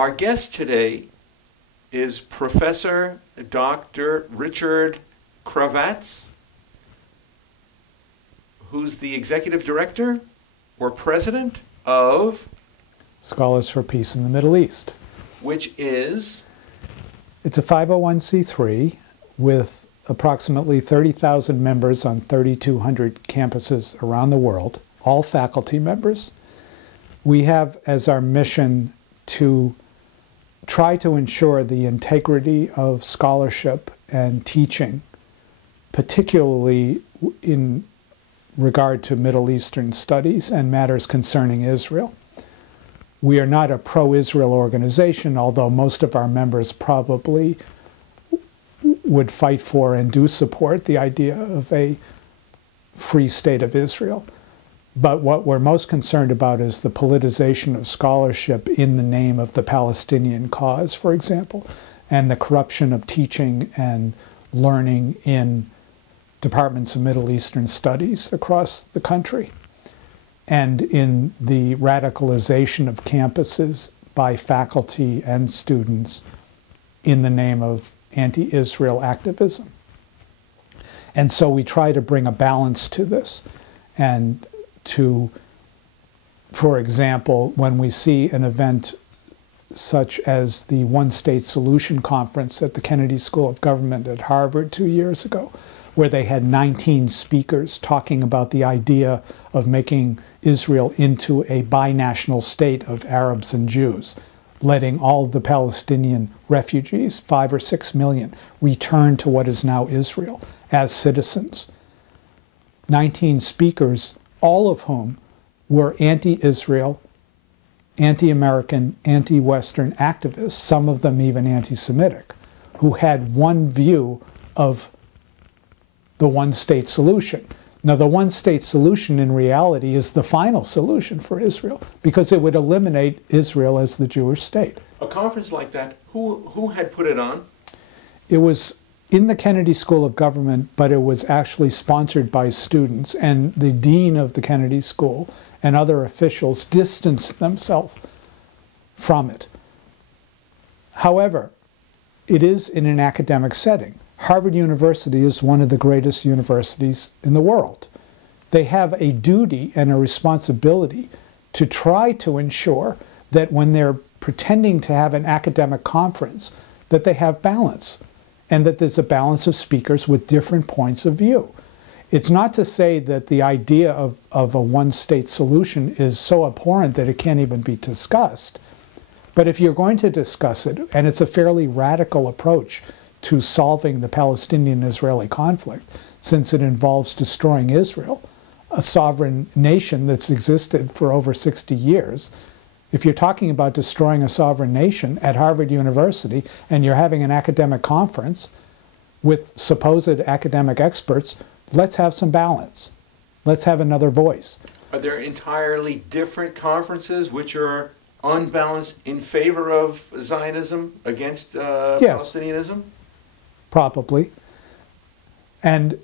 Our guest today is Professor Dr. Richard Cravatts, who's the executive director or president of Scholars for Peace in the Middle East. Which is? It's a 501c3 with approximately 30,000 members on 3,200 campuses around the world, all faculty members. We have as our mission to try to ensure the integrity of scholarship and teaching, particularly in regard to Middle Eastern studies and matters concerning Israel. We are not a pro-Israel organization, although most of our members probably would fight for and do support the idea of a free state of Israel. But what we're most concerned about is the politicization of scholarship in the name of the Palestinian cause, for example, and the corruption of teaching and learning in departments of Middle Eastern studies across the country, and in the radicalization of campuses by faculty and students in the name of anti-Israel activism. And so we try to bring a balance to this, and to, for example, when we see an event such as the One State Solution Conference at the Kennedy School of Government at Harvard 2 years ago, where they had 19 speakers talking about the idea of making Israel into a binational state of Arabs and Jews, letting all the Palestinian refugees, 5 or 6 million, return to what is now Israel as citizens. 19 speakers, all of whom were anti-Israel, anti-American, anti-Western activists, some of them even anti-Semitic, who had one view of the one-state solution. Now, the one-state solution in reality is the final solution for Israel, because it would eliminate Israel as the Jewish state. A conference like that, who had put it on? It was in the Kennedy School of Government, but it was actually sponsored by students, and the dean of the Kennedy School and other officials distanced themselves from it. However, it is in an academic setting. Harvard University is one of the greatest universities in the world. They have a duty and a responsibility to try to ensure that when they're pretending to have an academic conference, that they have balance, and that there's a balance of speakers with different points of view. It's not to say that the idea of a one-state solution is so abhorrent that it can't even be discussed. But if you're going to discuss it, and it's a fairly radical approach to solving the Palestinian-Israeli conflict, since it involves destroying Israel, a sovereign nation that's existed for over 60 years. If you're talking about destroying a sovereign nation at Harvard University and you're having an academic conference with supposed academic experts, let's have some balance. Let's have another voice. Are there entirely different conferences which are unbalanced in favor of Zionism against Palestinianism? Probably. And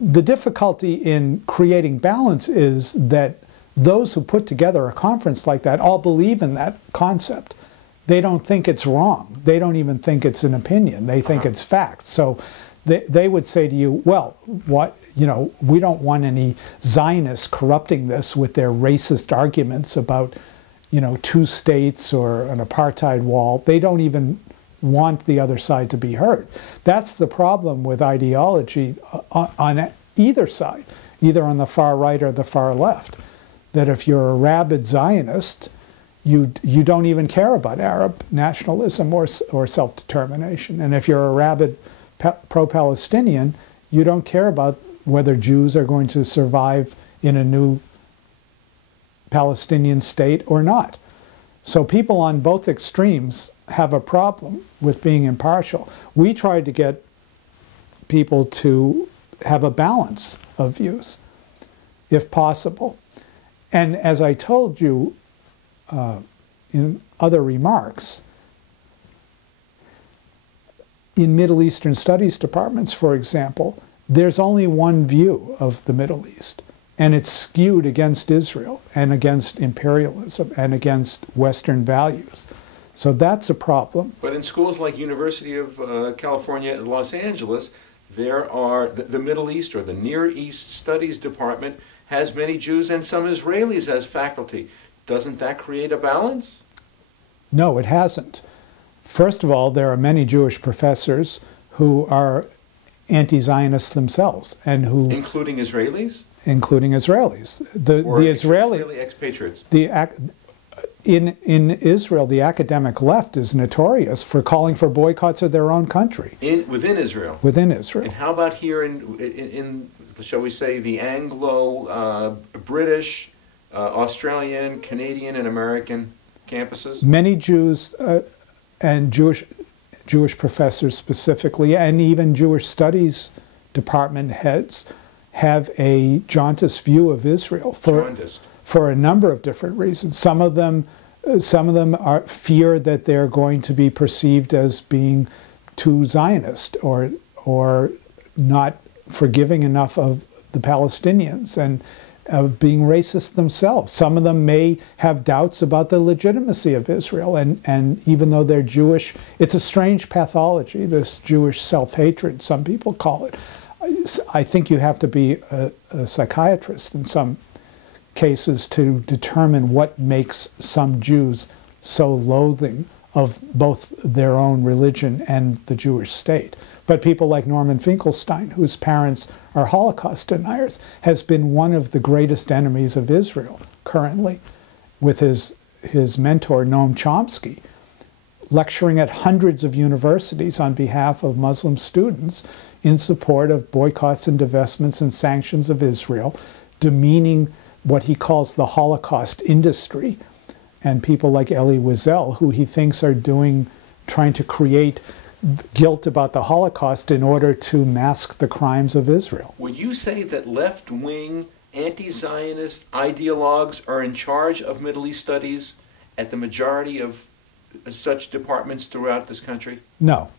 the difficulty in creating balance is that those who put together a conference like that all believe in that concept. They don't think it's wrong. They don't even think it's an opinion. They think it's fact. So they would say to you, well, we don't want any Zionists corrupting this with their racist arguments about, 2 states or an apartheid wall. They don't even want the other side to be heard. That's the problem with ideology on either side, either on the far right or the far left. That if you're a rabid Zionist, you don't even care about Arab nationalism or self-determination. And if you're a rabid pro-Palestinian, you don't care about whether Jews are going to survive in a new Palestinian state or not. So people on both extremes have a problem with being impartial. We tried to get people to have a balance of views, if possible. And as I told you in other remarks, in Middle Eastern studies departments, for example, there's only one view of the Middle East, and it's skewed against Israel and against imperialism and against Western values. So that's a problem. But in schools like University of California at Los Angeles, there are the Middle East or the Near East Studies Department has many Jews and some Israelis as faculty. Doesn't that create a balance? No, it hasn't. First of all, there are many Jewish professors who are anti-Zionists themselves, and who... Including Israelis? Including Israelis. The Israeli expatriates? In Israel, the academic left is notorious for calling for boycotts of their own country. Within Israel? Within Israel. And how about here in shall we say, the Anglo-British, Australian, Canadian, and American campuses? Many Jews and Jewish professors specifically, and even Jewish studies department heads, have a jaundiced view of Israel for a number of different reasons. Some of them fear that they're going to be perceived as being too Zionist or not forgiving enough of the Palestinians, and of being racist themselves. Some of them may have doubts about the legitimacy of Israel, and even though they're Jewish, it's a strange pathology, this Jewish self-hatred, some people call it. I think you have to be a psychiatrist in some cases to determine what makes some Jews so loathing of both their own religion and the Jewish state. But people like Norman Finkelstein, whose parents are Holocaust deniers, has been one of the greatest enemies of Israel currently, with his mentor, Noam Chomsky, lecturing at hundreds of universities on behalf of Muslim students in support of boycotts and divestments and sanctions of Israel, demeaning what he calls the Holocaust industry, and people like Elie Wiesel, who he thinks are trying to create guilt about the Holocaust in order to mask the crimes of Israel. Would you say that left-wing, anti-Zionist ideologues are in charge of Middle East studies at the majority of such departments throughout this country? No,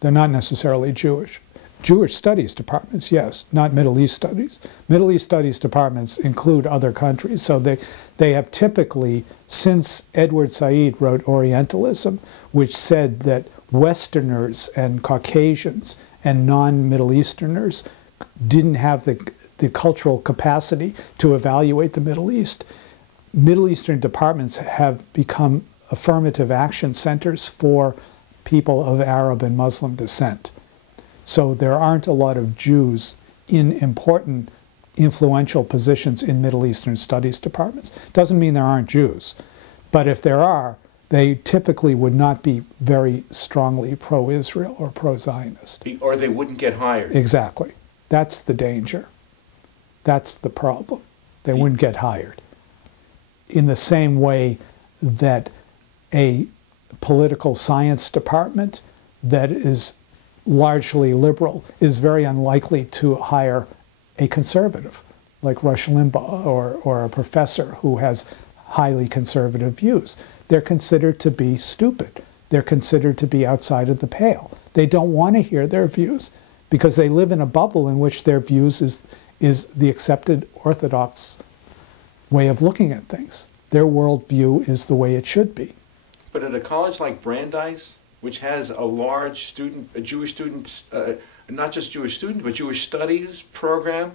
they're not necessarily Jewish. Jewish studies departments, yes, not Middle East studies. Middle East studies departments include other countries, so they have typically, since Edward Said wrote Orientalism, which said that Westerners and Caucasians and non-Middle Easterners didn't have the cultural capacity to evaluate the Middle East. Middle Eastern departments have become affirmative action centers for people of Arab and Muslim descent. So there aren't a lot of Jews in important, influential positions in Middle Eastern studies departments. Doesn't mean there aren't Jews, but if there are, they typically would not be very strongly pro-Israel or pro-Zionist. Or they wouldn't get hired. Exactly. That's the danger. That's the problem. They wouldn't get hired. In the same way that a political science department that is largely liberal is very unlikely to hire a conservative, like Rush Limbaugh or a professor who has highly conservative views. They're considered to be stupid. They're considered to be outside of the pale. They don't want to hear their views because they live in a bubble in which their views is the accepted orthodox way of looking at things. Their worldview is the way it should be. But at a college like Brandeis, which has a large Jewish student, not just Jewish student, but Jewish studies program,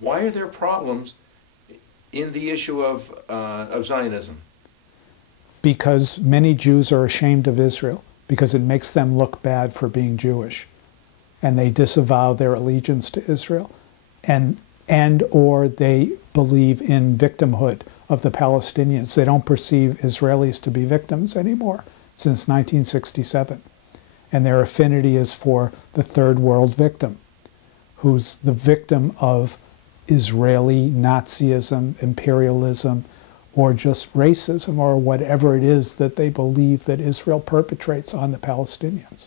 why are there problems in the issue of Zionism? Because many Jews are ashamed of Israel, because it makes them look bad for being Jewish, and they disavow their allegiance to Israel, and or they believe in victimhood of the Palestinians. They don't perceive Israelis to be victims anymore since 1967. And their affinity is for the third world victim, who's the victim of Israeli Nazism, imperialism, or just racism, or whatever it is that they believe that Israel perpetrates on the Palestinians.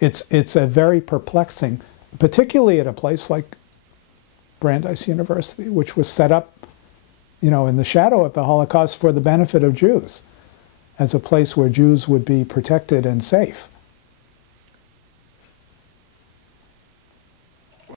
It's a very perplexing, particularly at a place like Brandeis University, which was set up, in the shadow of the Holocaust for the benefit of Jews, as a place where Jews would be protected and safe.